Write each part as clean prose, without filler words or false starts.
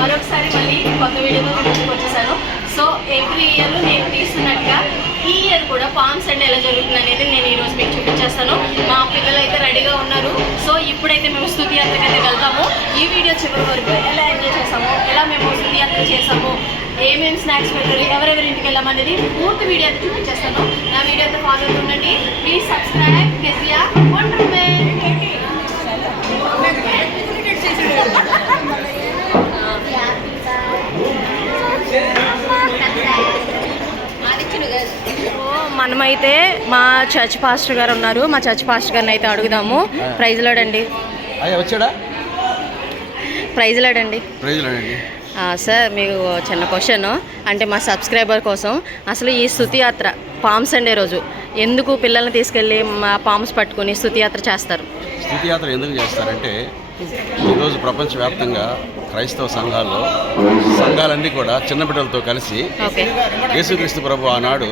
మరొకసారి మళ్ళీ కొత్త వీడియోతో ముందుకు వచ్చేసాను. సో ఎవ్రీ ఇయర్ నేను తీస్తున్నట్టుగా ఈ ఇయర్ కూడా పామ్ సండే ఎలా జరుగుతుంది అనేది నేను ఈరోజు మీకు చూపించేస్తాను. మా పిల్లలు అయితే రెడీగా ఉన్నారు. సో ఇప్పుడైతే మేము స్తుతి యాత్రకి అయితే వెళ్తాము. ఈ వీడియో చివరి వరకు ఎలా ఎంజాయ్ చేసామో, ఎలా మేము స్తుతి యాత్ర చేసాము, ఏమేమి స్నాక్స్ పెట్టారు, ఎవరెవరి ఇంటికి వెళ్ళామనేది పూర్తి వీడియో అయితే చూపించేస్తాను. నా వీడియో అయితే ఫాలో అవుతుండండి. Please subscribe Kesia wonder women. మనమైతే మా చర్చ్ పాస్టర్ గారు ఉన్నారు. మా చర్చ్ పాస్టర్ గారిని అయితే అడుగుదాము. ప్రైజ్ లాడండి. ప్రైజ్ లాడండి. సార్ మీకు చిన్న క్వశ్చన్, అంటే మా సబ్స్క్రైబర్ కోసం, అసలు ఈ స్తుతి యాత్ర పామ్ సండే రోజు ఎందుకు పిల్లల్ని తీసుకెళ్ళి మా పామ్స్ పట్టుకుని స్తుతి యాత్ర చేస్తారు? స్తుతి యాత్ర ఎందుకు చేస్తారంటే, ఈరోజు ప్రపంచవ్యాప్తంగా క్రైస్తవ సంఘాలన్నీ కూడా చిన్న బిడ్డలతో కలిసి యేసుక్రీస్తు ప్రభు ఆనాడు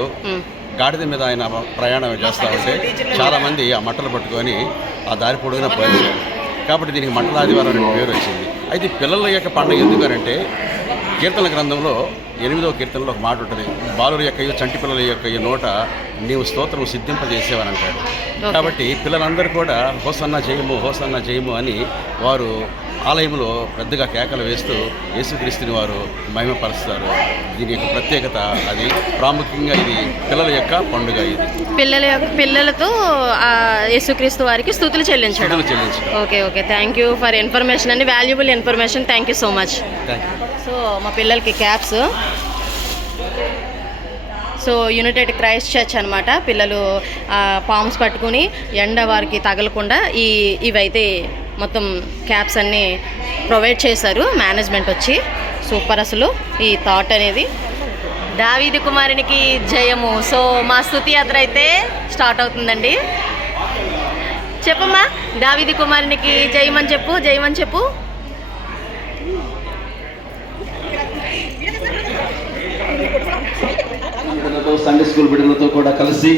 గాడిద మీద ఆయన ప్రయాణం చేస్తూ ఉంటే చాలామంది ఆ మట్టలు పట్టుకొని ఆ దారి పొడుగునా పోయారు. కాబట్టి దీనికి మట్టల ఆదివారం అనే పేరు వచ్చింది. అయితే పిల్లల యొక్క పండుగ ఎందుకనంటే, కీర్తన గ్రంథంలో 8వ కీర్తనలో ఒక మాట ఉంటుంది, బాలుర యొక్క చంటి పిల్లల యొక్క నోట నీవు స్తోత్రం సిద్ధింపజేసేవని అంటాడు. కాబట్టి పిల్లలందరూ కూడా హోసన్నా జయము అని వారు ఆలయంలో పెద్దగా కేకలు వేస్తూ యేసుక్రీస్తుని వారు మహిమపరుస్తారు. దీని యొక్క ప్రత్యేకత అది. ప్రాముఖ్యంగా ఇది పిల్లల యొక్క పండుగ. ఇది పిల్లలతో యేసుక్రీస్తు వారికి స్తుతులు చెల్లించడం. Okay, thank you for information అండి, valuable information. Thank you so much. So మా పిల్లలకి caps. So United Christ Church అనమాట. పిల్లలు పామ్స్ పట్టుకుని ఎండ వారికి తగలకుండా ఇవైతే మొత్తం క్యాప్స్ అన్నీ ప్రొవైడ్ చేశారు మేనేజ్మెంట్ వచ్చి. సూపర్ అసలు ఈ థాట్ అనేది. దావీదు కుమారునికి జయము. సో మా స్తుతి యాత్ర అయితే స్టార్ట్ అవుతుందండి. చెప్పమ్మా, దావీదు కుమారునికి జయమని చెప్పు. సండే స్కూల్ బిడ్డలతో కూడా కలిసి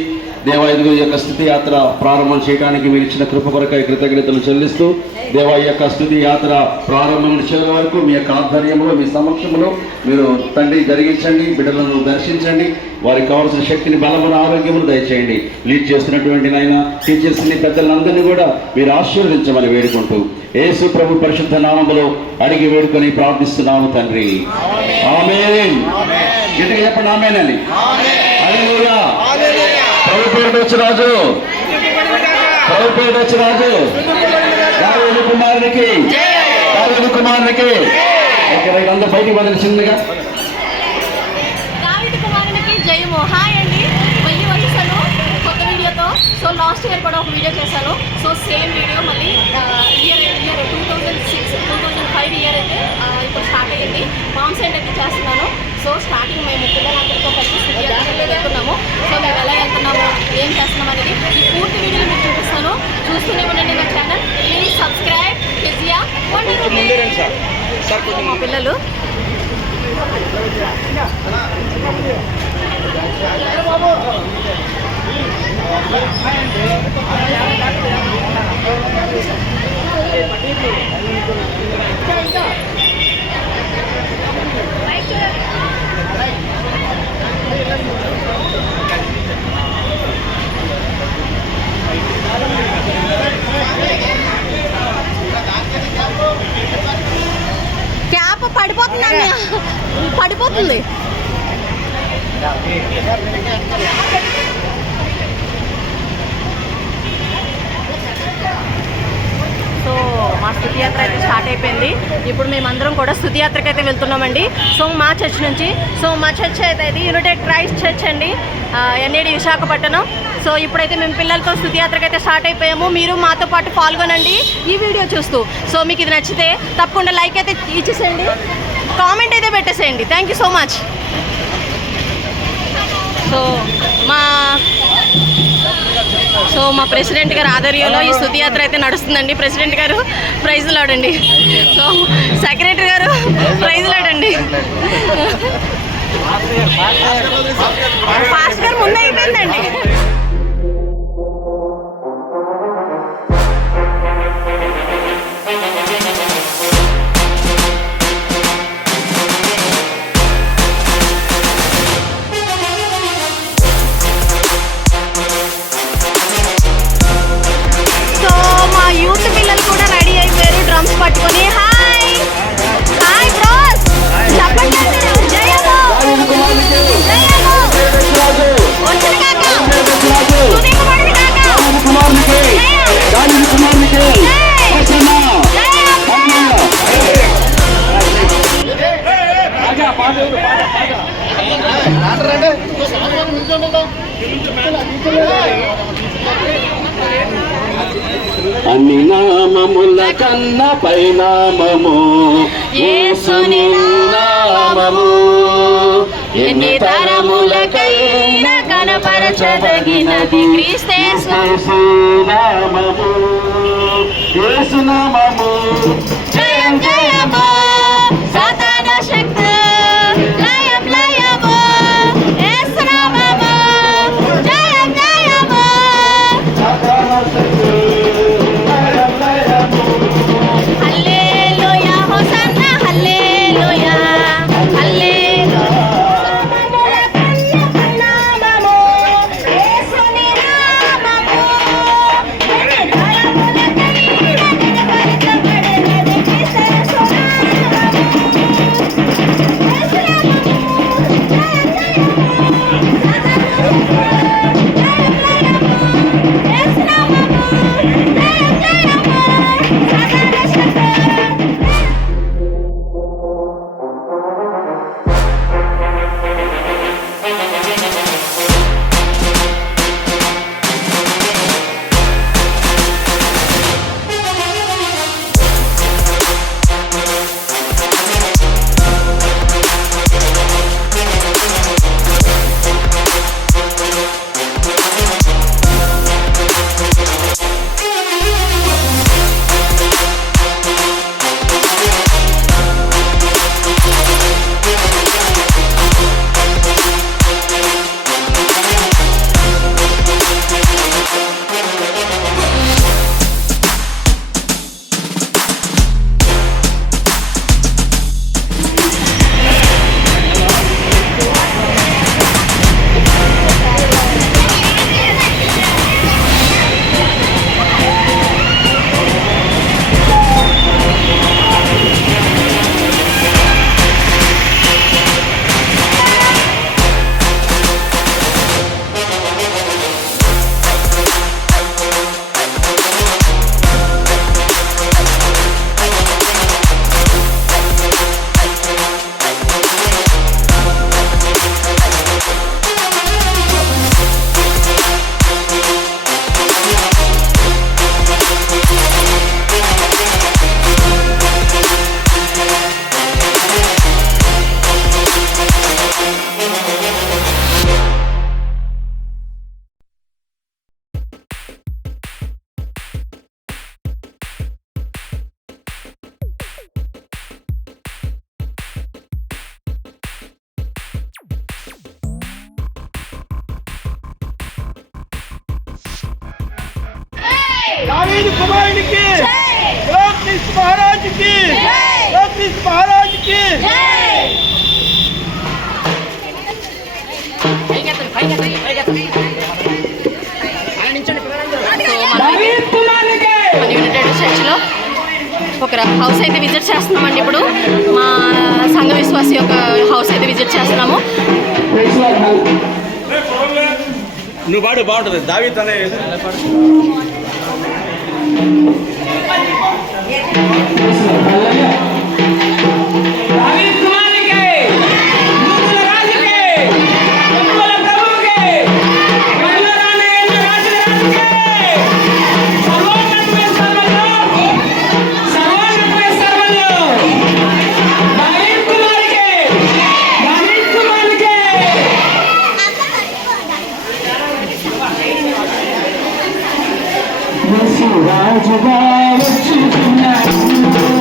దేవాయుధుల యొక్క స్తుతి యాత్ర ప్రారంభం చేయడానికి మీరు ఇచ్చిన కృప కొరకై కృతజ్ఞతలు చెల్లిస్తూ, దేవా యొక్క స్తుతి యాత్ర ప్రారంభం చివరి వరకు మీ యొక్క ఆధ్వర్యంలో, మీ సమక్షంలో మీరు తండ్రి జరిగించండి. బిడ్డలను దర్శించండి. వారికి కావాల్సిన శక్తిని, బలమును, ఆరోగ్యమును దయచేయండి. లీడ్ చేస్తున్నటువంటి నాయన టీచర్స్ని, పెద్దలందరినీ కూడా మీరు ఆశీర్వదించమని వేడుకుంటూ యేసు ప్రభు పరిశుద్ధ నామములో అడిగి వేడుకొని ప్రార్థిస్తున్నాము తండ్రి. ఆమేన్. గట్టిగా చెప్పండి ఆమేన్ అని. హల్లెలూయా. ప్రభు పేరు వచ్చి రాజు దావీదు కుమారునికి అందరూ బయటికి వదిలి చిన్నగా దావీదు కుమారునికి జయము. హాయ్ అండి, మళ్ళీ వచ్చేసాను కొత్త వీడియోతో. సో లాస్ట్ ఇయర్ కూడా ఒక వీడియో చేశాను. సో సేమ్ వీడియో మళ్ళీ ఇయర్ 2005 ఇయర్ అయితే ఇప్పుడు స్టార్ట్ అయ్యింది. పామ్ సండే అయితే చేస్తున్నాను. సో స్టార్టింగ్ మేము పిల్లలందరితో కలిసి స్తుతి యాత్రకి వెళ్తున్నాము. సో మేము ఎలా వెళ్తున్నాము, ఏం చేస్తున్నాం అనేది ఈ పూర్తి వీడియోలు మీకు చూపిస్తాను. చూస్తూనే ఉండండి నా channel. Please subscribe Kesia wonder women. మా పిల్లలు క్యాప్ పడిపోతుంది. సో మా స్తుతి యాత్ర అయితే స్టార్ట్ అయిపోయింది. ఇప్పుడు మేమందరం కూడా స్తుతి యాత్రకి అయితే వెళ్తున్నామండి. సో మా చర్చ్ నుంచి. సో మా చర్చ్ అయితే ఇది యునైటెడ్ క్రైస్ట్ చర్చ్ అండి, ఎన్ఏడి విశాఖపట్నం. సో ఇప్పుడైతే మేము పిల్లలతో స్తుతి యాత్రకి అయితే స్టార్ట్ అయిపోయాము. మీరు మాతో పాటు పాల్గొనండి ఈ వీడియో చూస్తూ. సో మీకు ఇది నచ్చితే తప్పకుండా లైక్ అయితే ఇచ్చేసేయండి, కామెంట్ అయితే పెట్టేసేయండి. Thank you so much. So మా ప్రెసిడెంట్ గారు ఆధ్వర్యంలో ఈ స్తుతి యాత్ర అయితే నడుస్తుందండి. ప్రెసిడెంట్ గారు ప్రైజ్ లాడండి. సో సెక్రటరీ గారు ప్రైజ్ లాడండి. ఫాస్ట్ గారు ముందే అయిపోయిందండి. కన్న పైనామము యేసుని నామము ఎన్ని తరములకైనా కనపరచదగినది క్రీస్తు నామము యేసు నామము జయం జయము సాతాన శక్తి లయం లయము యేసు నామము జయం జయము హల్లెలూయా హోసన్నా హల్లెలూయా హల్లెలూయా నామము యేసుని నామము ఎన్ని తరములకైనా కనపరచబడినది క్రీస్తు दावीद कुमारुనికి క్రీస్తు మహారాజుకి క్రీస్తు మహారాజుకి మన యునైటెడ్ చర్చ్లో ఒక హౌస్ అయితే విజిట్ చేస్తున్నామండి. ఇప్పుడు మా సంఘ విశ్వాసి యొక్క హౌస్ అయితే విజిట్ చేస్తున్నాము. నువ్వు పాడు బాగుంటుంది దావీద్ అనే రాజుగా వచ్చుతున్నాడు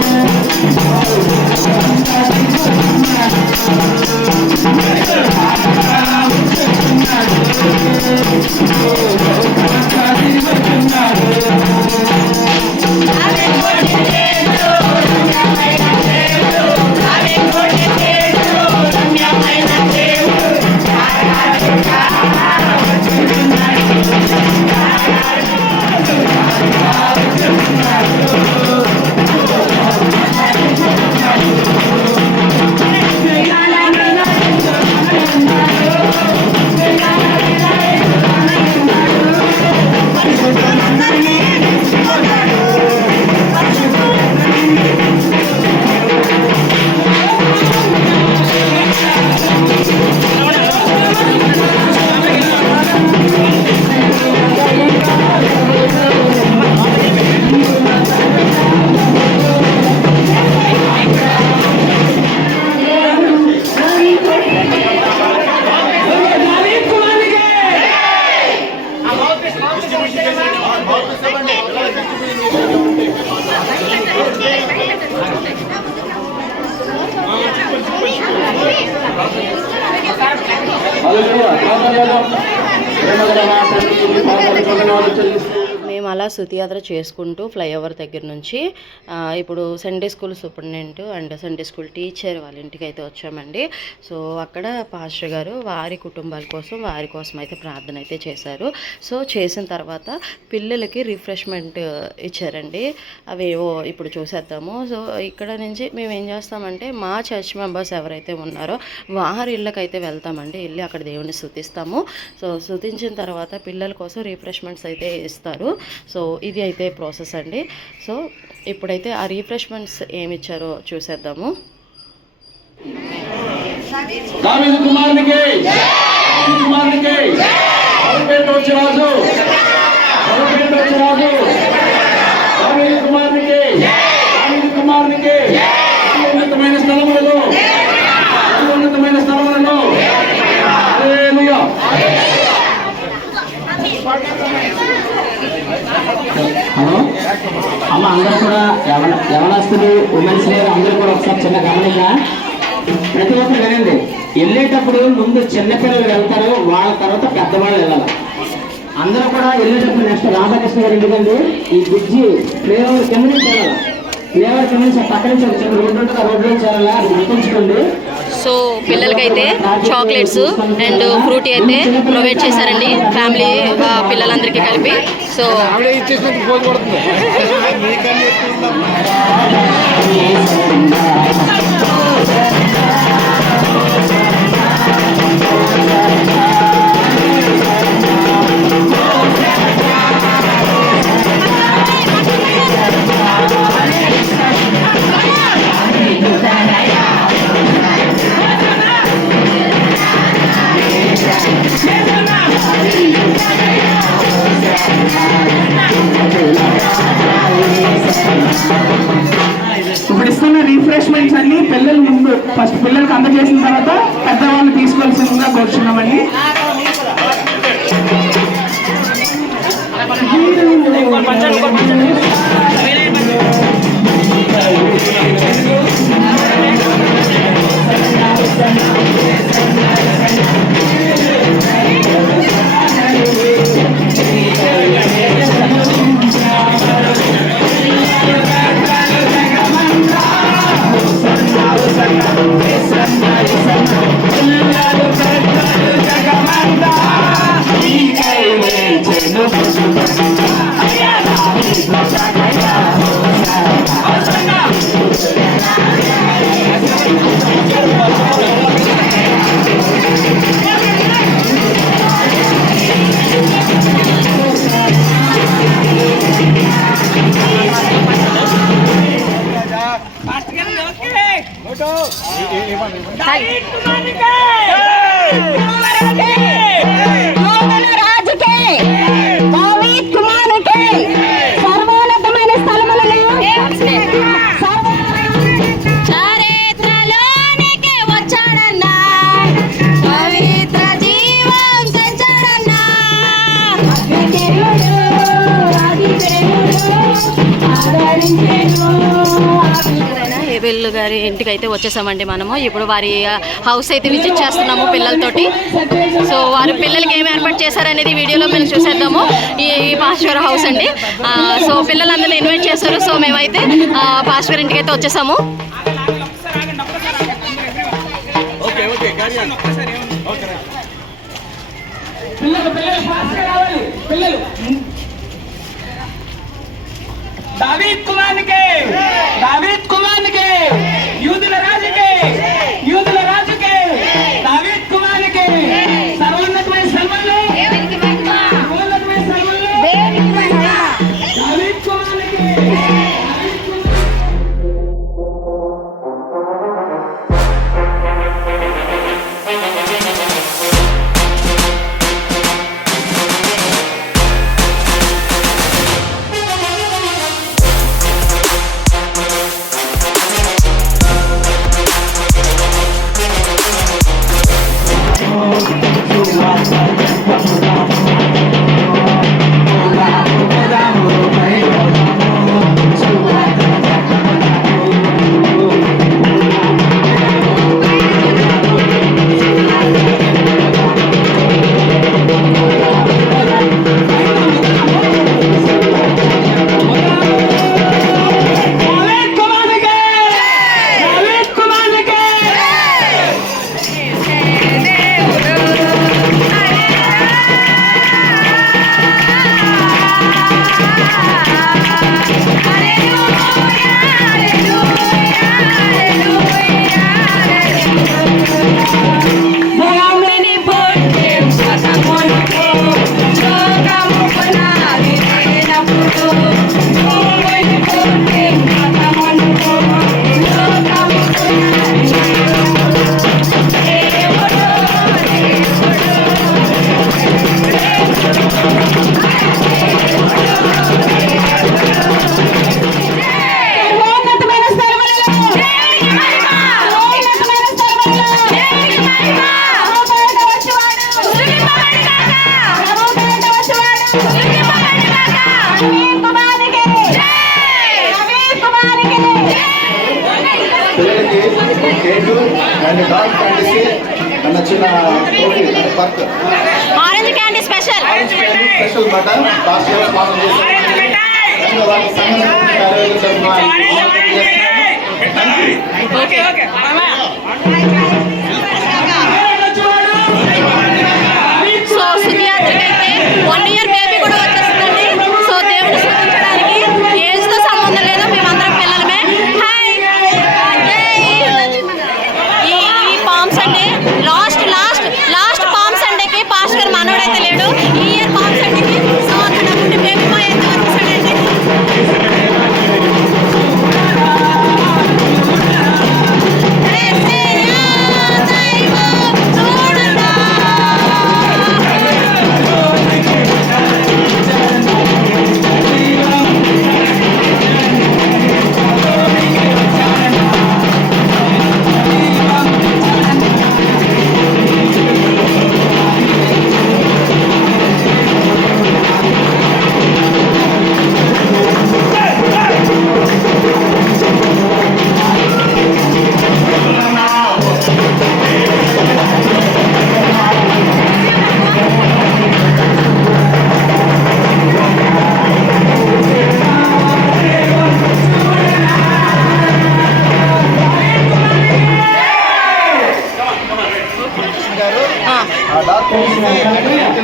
హల్లెలూయా. ప్రేమగల మా తండ్రి, మీ పాదాలకు వందనాలు చెల్లిస్తూ మేము అలా స్తుతియాత్ర చేసుకుంటూ ఫ్లైఓవర్ దగ్గర నుంచి ఇప్పుడు Sunday school superintendent and Sunday school teacher వాళ్ళ ఇంటికి అయితే వచ్చామండి. సో అక్కడ పాస్టర్ గారు వారి కుటుంబాల కోసం వారి కోసం అయితే ప్రార్థన అయితే చేశారు. సో చేసిన తర్వాత పిల్లలకి రిఫ్రెష్మెంట్ ఇచ్చారండి. అవేవో ఇప్పుడు చూసేద్దాము. సో ఇక్కడ నుంచి మేము ఏం చేస్తామంటే మా చర్చ్ మెంబర్స్ ఎవరైతే ఉన్నారో వారి ఇళ్ళకైతే వెళ్తామండి. వెళ్ళి అక్కడ దేవుని స్తుతిస్తాము. సో స్తుతించిన తర్వాత పిల్లల కోసం రిఫ్రెష్మెంట్స్ అయితే ఇస్తారు. సో ఇది అయితే ప్రాసెస్ అండి. సో ఇప్పుడైతే ఆ రిఫ్రెష్మెంట్స్ ఏమి ఇచ్చారో చూసేద్దాము. దావీదు కుమారునికి పరమపేట వచ్చి రాజు దావీదు కుమారునికి ఉన్నతమైన స్థలములలో హల్లెలూయా. హలో అమ్మ, అందరూ కూడా యవనస్తులు ఉమెన్స్ లేరు, అందరూ కూడా ఒకసారి చిన్న గమనిక. ప్రతి ఒక్కరు వినండి. వెళ్ళేటప్పుడు ముందు చిన్నపిల్లలు వెళ్తారు, వాళ్ళ తర్వాత పెద్దవాళ్ళు వెళ్ళాలి. అందరూ కూడా వెళ్ళేటప్పుడు నెక్స్ట్ రాధాకృష్ణ గారు ఎందుకండి ఈ బ్రిడ్జి ఫ్లైఓవర్ కింద నుంచి వెళ్ళాలి. ఫ్లైఓవర్ కింద నుంచి పక్క నుంచి చిన్న రోడ్డు ఉంటుంది, ఆ రోడ్డు నుంచి వెళ్ళాలి. అది గుర్తుంచుకోండి. సో పిల్లలకైతే చాక్లెట్స్ అండ్ ఫ్రూటీ అయితే ప్రొవైడ్ చేశారండి, ఫ్యామిలీ పిల్లలందరికీ కలిపి. సో ఇప్పుడు ఇస్తున్న రిఫ్రెష్మెంట్స్ అన్ని పిల్లలు ముందు ఫస్ట్ పిల్లలకు అందజేసిన తర్వాత పెద్దవాళ్ళు తీసుకోవాల్సిందిగా కోరుచున్నామండి. హేబెల్ గారి ఇంటికి అయితే వచ్చేసామండి మనము. ఇప్పుడు వారి హౌస్ అయితే విజిట్ చేస్తున్నాము పిల్లలతోటి. సో వారి పిల్లలకి ఏమి ఏర్పాటు చేశారనేది వీడియోలో మేము చూసేద్దాము. ఈ పాస్టర్ హౌస్ అండి. సో పిల్లలందరినీ ఇన్వైట్ చేశారు. సో మేమైతే పాస్టర్ ఇంటికి అయితే వచ్చేసాము. దావీద్ కుమారునికి యూదుల రాజుకే దావీద్ కుమారునికి సర్వోన్నతమైన స్థలములో దావీద్ కుమారునికి. పిల్లలకి కేకు అండ్ డాగ్ ఫ్యాంటసీ అన్న చిన్న టోపీ అంటే Perk orange candy special special మాట లాస్ట్ ఇయర్ స్పాన్సర్ చేశారు. అండ్ వాటి సో సుఖయాత్రకి అయితే 1 ఇయర్ బేబీ కూడా వచ్చేస్తుందండి. సో దేవుడు స్తుతించడానికి ఏజ్తో సంబంధం లేదు, మేమందరం పిల్లలమే. హాయ్ ఈ పామ్ సండే లాస్ట్ పామ్ సండేకి పాస్టర్ మనోడైతే లేడు. ఈ ఇయర్ పామ్ సండేకి సో అక్కడ ఉండి బేబీ బాయ్ అయితే వచ్చేసాడండి.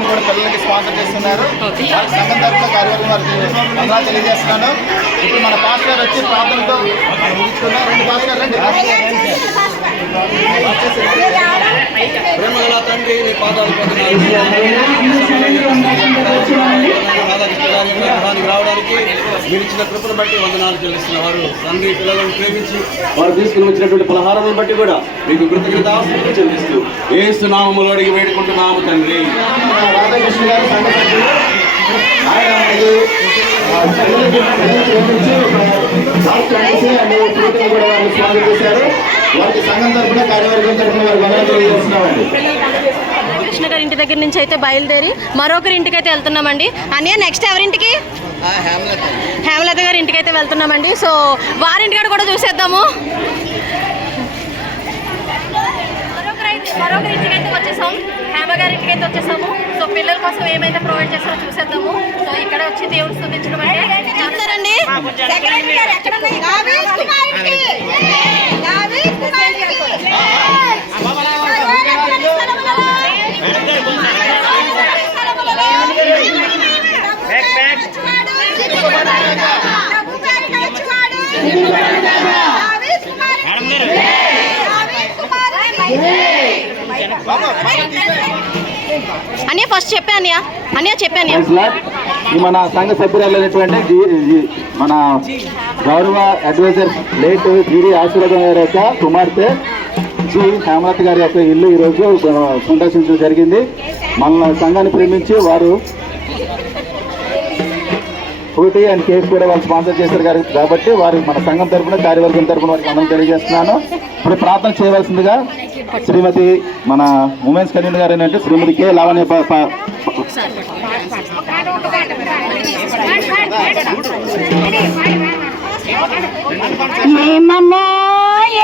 కూడా పిల్లలకి స్పాన్సర్ చేస్తున్నారు. వారి సంఘం తరఫున కార్యవర్గం వారికి వందనాలు తెలియజేస్తున్నాను. ఇప్పుడు మన పాస్టర్ వచ్చి ప్రార్థనతో మనం ముగించుకున్నాం. 2 పాస్టర్ రండి. ప్రేమగల తండ్రి నీ పాదాలు రావడానికి మీరు ఇచ్చిన కృపను బట్టి వందనాలు చెల్లిస్తున్నవారు తండ్రి పిల్లలను ప్రేమించి వారు తీసుకుని వచ్చినటువంటి పలహారాలను బట్టి కూడా మీకు కృతజ్ఞతాస్తుతులు చెల్లిస్తూ యేసు నామములో అడిగి వేడుకుంటున్నాము తండ్రి. రాధాకృష్ణ గారు సంఘ సభ్యులు ఆయన కూడా వారిని స్వాగతం చేశారు. వారికి సంఘం తరఫున కార్యవర్గం తరఫున వారికి వందనాలు తెలియజేస్తున్నామండి. కృష్ణ గారి ఇంటి దగ్గర నుంచి అయితే బయలుదేరి మరొకరి ఇంటికి అయితే వెళ్తున్నామండి. అన్నయ్య నెక్స్ట్ ఎవరింటికి? హేమలత గారి ఇంటికి అయితే వెళ్తున్నామండి. సో వారింటికాడ కూడా చూసేద్దాము. మరొకరి ఇంటికి అయితే వచ్చేసాం, హేమ గారి ఇంటికి అయితే వచ్చేసాము. సో పిల్లల కోసం ఏమైతే ప్రొవైడ్ చేస్తారో చూసేద్దాము. సో ఇక్కడ వచ్చి దేవుడు స్తుతించడం అంటే చెప్తారండి. అన్నయ్య ఫస్ట్ చెప్పా అన్నయ్య చెప్పాను. ఈ మన సంఘ సభ్యురాలైనటువంటి మన గౌరవ అడ్వైజర్ లేట్ గిరి ఆశీర్వాదం గారి యొక్క కుమార్తె జి హేమలత గారి యొక్క ఇల్లు ఈరోజు సందర్శించడం జరిగింది. మన సంఘాన్ని ప్రేమించి వారు ఫ్రూటీ అండ్ కేక్ కూడా వాళ్ళు స్పాన్సర్ చేశారు కాబట్టి వారు మన సంఘం తరఫున కార్యవర్గం తరఫున వారికి మనం తెలియజేస్తున్నాను. ఇప్పుడు ప్రార్థన చేయవలసిందిగా శ్రీమతి మన ఉమెన్స్ కన్వీనర్ గారు ఏంటంటే శ్రీమతి కె లావణ్య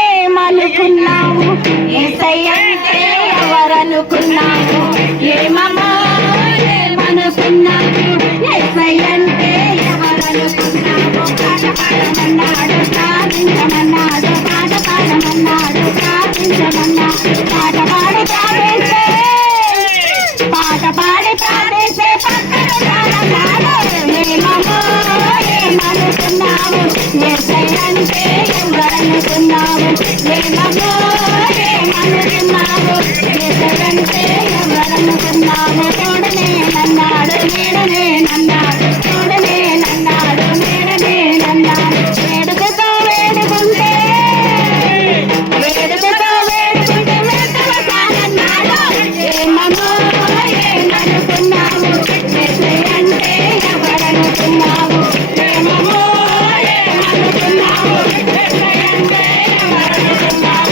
ఏమనుకున్నావు యేసయ్యంటే ఎవరనుకున్నావు? ఏమనుకున్నావు యేసయ్యంటే ఎవరనుకున్నావు? పాట పాడమన్నాడు ప్రార్థించమన్నాడు, పాట పాడమన్నాడు ప్రార్థించమన్నాడు. పాట పాడి ప్రార్థించే పక్కన ఏమనుకున్నావు యేసయ్యంటే ఎవరనుకున్నావు? ఏమనుకున్నావు యేసయ్యంటే ఎవరనుకున్నావు? చూడనే నన్నాడు నేడనే నన్నాడు, చూడనే నన్నాడు నేడనే నన్నాడు. వేడుకతో వేడుకుంటే మెత్తగా సాగన్నాడు. ఏమనుకున్నావు యేసయ్యంటే ఎవరనుకున్నావు? ఏమనుకున్నావు యేసయ్యంటే ఎవరనుకున్నావు?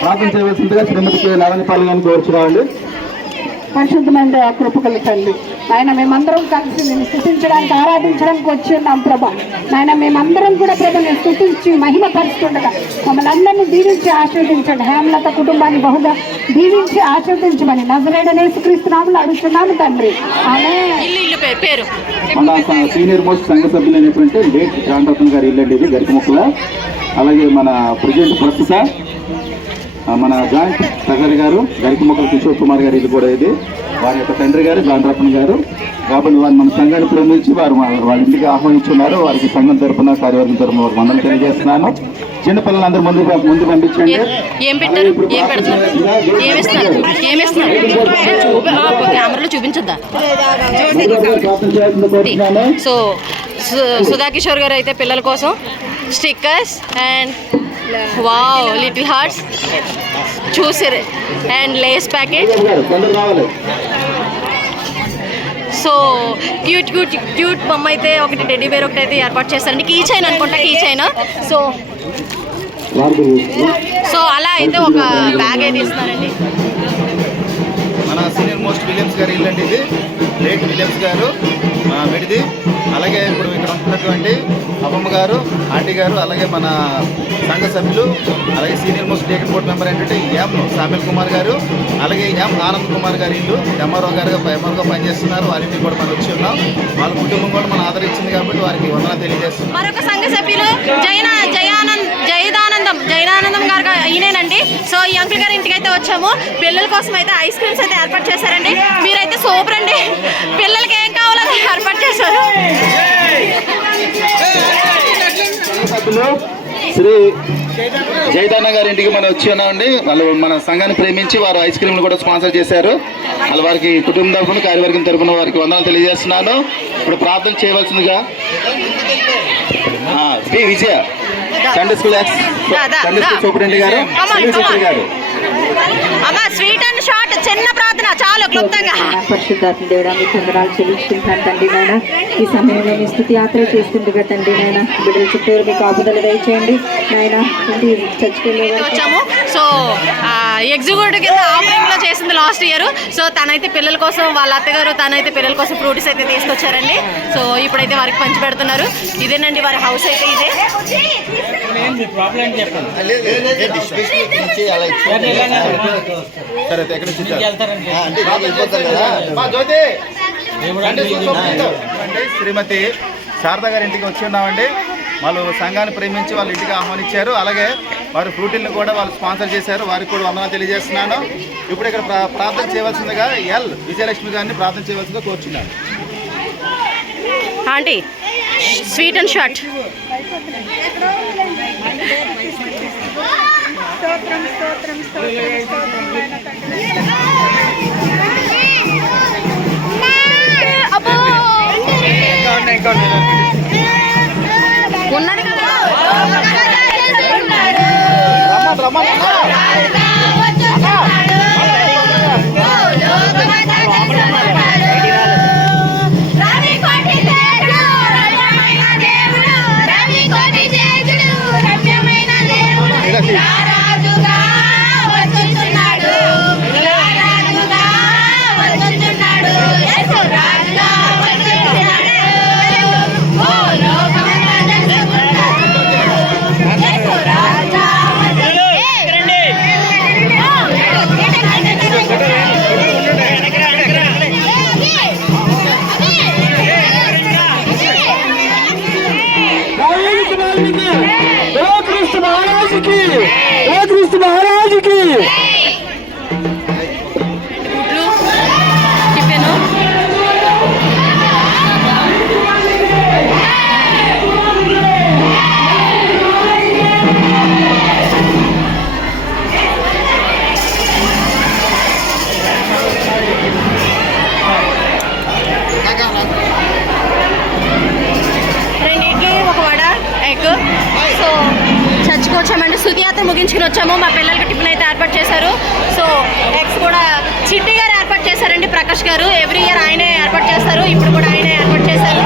ప్రార్థన చేయవలసిందిగా శ్రీమతి లావణ్యపాల్ గారిని కోరుచున్నామండి. పరిశుద్ధమైన కృపకల తండ్రి ఆయన మేమందరం కలిసి నేను స్థుతించడానికి ఆరాధించడానికి వచ్చి ఉన్నాం ప్రభా. నాయన మేమందరం కూడా ప్రభుని స్థుతించి మహిమపరుస్తుండగా మమ్మల్ని అందరినీ దీవించి ఆశీర్వదించండి. హేమలత కుటుంబాన్ని బహుగా దీవించి ఆశీర్వదించమని నజరేయుడైన యేసుక్రీస్తు నామములో అడుగుతున్నాము తండ్రి. పేరు మన సీనియర్ మోస్ట్ సంఘ సభ్యులైనటువంటి లేట్ జాన్ రత్న గారి ఇల్లు అండి ఇది గరికముక్కల. అలాగే మన ప్రెసిడెంట్ ప్రస్తుత మన జాయింట్ సెక్రటరీ గారు గరికముక్కల కిషోర్ కుమార్ గారి ఇల్లు కూడా ఇది. వారి యొక్క తండ్రి గారు జాన్ రత్న గారు. కాబట్టి వారు మన సంఘాన్ని ప్రేమించి వారు వాళ్ళ ఇంటికి ఆహ్వానించున్నారు. వారికి సంఘం తరపున కార్యవర్గం తరపున వారికి వందలు తెలియజేస్తున్నాను. చిన్నపిల్లలందరూ ముందు పంపించండి. ఏం పెట్టారు, ఏం పెడతారు, కెమెరాలో చూపించద్దా? సో సుధా కిషోర్ గారు అయితే పిల్లల కోసం stickers and wow Little Hearts చూసారు and Lay's packet. So cute cute cute బొమ్మ అయితే ఒకటి టెడ్డీ బేర్ ఒకటి అయితే ఏర్పాటు చేస్తారండి. కీ చైన్ అనుకుంటా, కీ చైన్. సో అలా అయితే ఒక బ్యాగ్ అయితే ఇస్తున్నారండి. మన సీనియర్ మోస్ట్ విలియమ్స్ గారి ఇల్లు అండి ఇది. లేట్ విలియమ్స్ గారు మెడిది. అలాగే ఇప్పుడు ఇక్కడ ఉంటున్నటువంటి అమ్మమ్మ గారు, ఆంటీ గారు, అలాగే మన సంఘ సభ్యులు, అలాగే senior most deacon board member ఏంటంటే ఎం సామిల్ కుమార్ గారు, అలాగే ఎం ఆనంద్ కుమార్ గారి ఇల్లు ఎంఆర్ఓ గారుగా పనిచేస్తున్నారు. వారి ఇంటికి కూడా మనం వచ్చి ఉన్నాం. వాళ్ళ కుటుంబం కూడా మనం ఆదరించింది కాబట్టి వారికి వందనాలు తెలియజేస్తున్నాం. మరొక సంఘ సభ్యులు జైనానందం గారు ఈయనేనండి. సో ఈ అంకుల్ గారి ఇంటికి అయితే వచ్చాము. పిల్లల కోసం అయితే ఐస్ క్రీమ్స్ అయితే ఏర్పాటు చేశారండి. మీరైతే సూపర్ అండి, పిల్లలకి ఏం కావాలో అది ఏర్పాటు చేశారు. శ్రీ జయదాన గారి ఇంటికి మనం వచ్చి ఉన్నామండి. వాళ్ళు మన సంఘాన్ని ప్రేమించి వారు ఐస్ క్రీమ్లు కూడా స్పాన్సర్ చేశారు. వాళ్ళు వారికి కుటుంబం తరఫున కార్యవర్గం తరఫున వారికి వందనాలు తెలియజేస్తున్నాను. ఇప్పుడు ప్రార్థన చేయవలసిందిగా బి విజయ సండే స్కూల్ సూపరింటెండెంట్ గారు గారు అమ్మా స్వీట్ అండ్ షార్ట్ చిన్న ప్రార్థన చాలు క్లుప్తంగా. పరిశుద్ధాత్మ దేవుడా మీకు వందనాలు చెల్లించుకుంటాను తండ్రి. నాయన ఈ సమయంలో మీ స్తుతి యాత్ర చేస్తుండగా తండ్రి నాయన బిడ్డల చుట్టూరు మీకు ఆపుదల దయచేయండి నాయన. ఇంటి చర్చికి వచ్చాము. సో ఎగ్జిక్యూటివ్ కింద ఆఫరింగ్ లో చేసింది లాస్ట్ ఇయర్. సో తనైతే పిల్లల కోసం వాళ్ళ అత్తగారు తనైతే పిల్లల కోసం ఫ్రూట్స్ అయితే తీసుకొచ్చారండి. సో ఇప్పుడైతే వారికి పంచి పెడుతున్నారు. ఇదేనండి వారి హౌస్ అయితే ఇదే. శ్రీమతి శారదా గారి ఇంటికి వచ్చి ఉన్నామండి. వాళ్ళు సంఘాన్ని ప్రేమించి వాళ్ళ ఇంటికి ఆహ్వానించారు. అలాగే వారు ఫ్రూటీలను కూడా వాళ్ళు స్పాన్సర్ చేశారు. వారికి కూడా వందనాలు తెలియజేస్తున్నాను. ఇప్పుడు ఇక్కడ ప్రార్థన చేయవలసిందిగా ఎల్ విజయలక్ష్మి గారిని ప్రార్థన చేయవలసిందిగా కోరుచున్నాను. Aunty sweet and short. ఉన్నది కదా స్తుతియాత్ర ముగించుకుని వచ్చాము. మా పిల్లలకి టిఫిన్ అయితే ఏర్పాటు చేశారు. సో ఎగ్స్ కూడా చిట్టి గారు ఏర్పాటు చేశారండి. ప్రకాష్ గారు ఎవ్రీ ఇయర్ ఆయనే ఏర్పాటు చేస్తారు. ఇప్పుడు కూడా ఆయనే ఏర్పాటు చేశారు.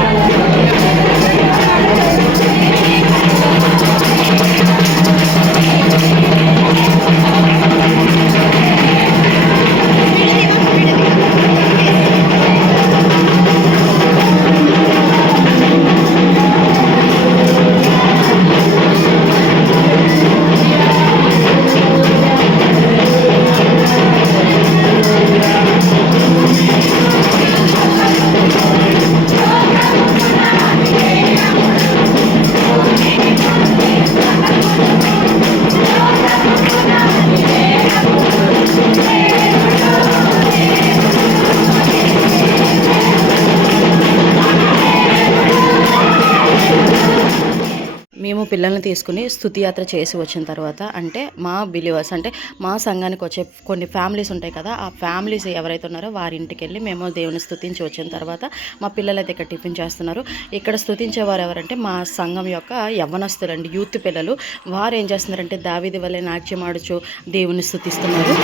పిల్లల్ని తీసుకుని స్తుతి యాత్ర చేసి వచ్చిన తర్వాత, అంటే మా బిలీవర్స్ అంటే మా సంఘానికి వచ్చే కొన్ని ఫ్యామిలీస్ ఉంటాయి కదా, ఆ ఫ్యామిలీస్ ఎవరైతే ఉన్నారో వారి ఇంటికి వెళ్ళి మేము దేవుని స్తుతించి వచ్చిన తర్వాత మా పిల్లలైతే ఇక్కడ టిఫిన్ చేస్తున్నారు. ఇక్కడ స్తుతించేవారు ఎవరంటే మా సంఘం యొక్క యవ్వనస్తులండి, యూత్ పిల్లలు. వారు ఏం చేస్తున్నారంటే దావీదు వలె నాట్యం ఆడుచు దేవుని స్తుతిస్తున్నారు.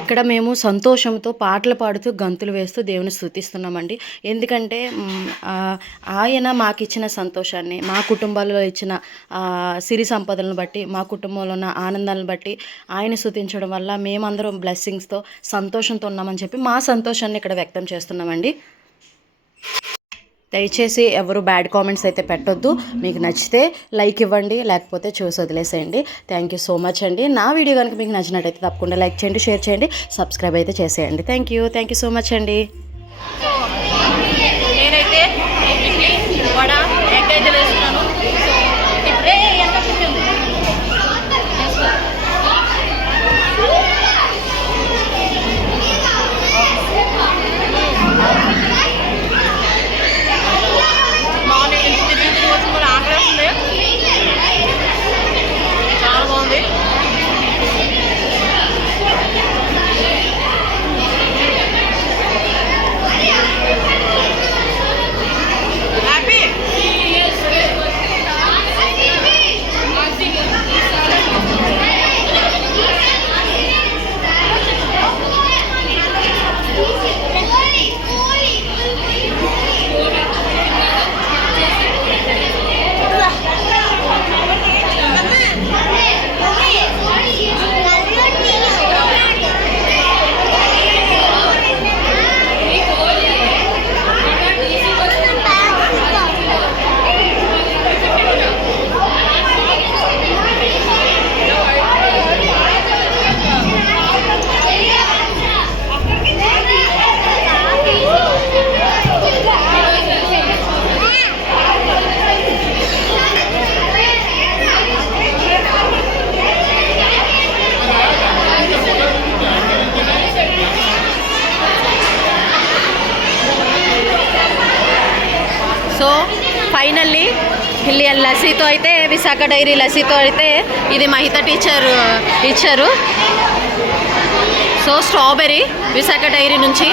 ఇక్కడ మేము సంతోషంతో పాటలు పాడుతూ గంతులు వేస్తూ దేవుని స్తుతిస్తున్నామండి. ఎందుకంటే ఆయన మాకు ఇచ్చిన సంతోషాన్ని, మా కుటుంబాల్లో ఇచ్చిన సిరి సంపదలను బట్టి, మా కుటుంబంలో ఉన్న ఆనందాలను బట్టి ఆయన స్తుతించడం వల్ల మేమందరం బ్లెస్సింగ్స్తో సంతోషంతో ఉన్నామని చెప్పి మా సంతోషాన్ని ఇక్కడ వ్యక్తం చేస్తున్నామండి. దయచేసి ఎవరు బ్యాడ్ కామెంట్స్ అయితే పెట్టొద్దు. మీకు నచ్చితే లైక్ ఇవ్వండి, లేకపోతే చూసి వదిలేసేయండి. థ్యాంక్ యూ సో మచ్ అండి. నా వీడియో కనుక మీకు నచ్చినట్టయితే తప్పకుండా లైక్ చేయండి, షేర్ చేయండి, సబ్స్క్రైబ్ అయితే చేసేయండి. థ్యాంక్ యూ సో మచ్ అండి. నేనైతే ఇడ్లీ వడ ఎగ్ అయితే వేస్తున్నాను. ఇప్పుడే ఎంత పుట్టింది మార్నింగ్ నుంచి తిరిగి వచ్చి కూడా ఆకలేస్తుంది. చాలా బాగుంది. హ్యాపీ సో ఫైనల్లీ లస్సీతో అయితే, విశాఖ డైరీ లస్సీతో అయితే ఇది మహిత టీచర్ ఇచ్చారు. సో స్ట్రాబెర్రీ విశాఖ డైరీ నుంచి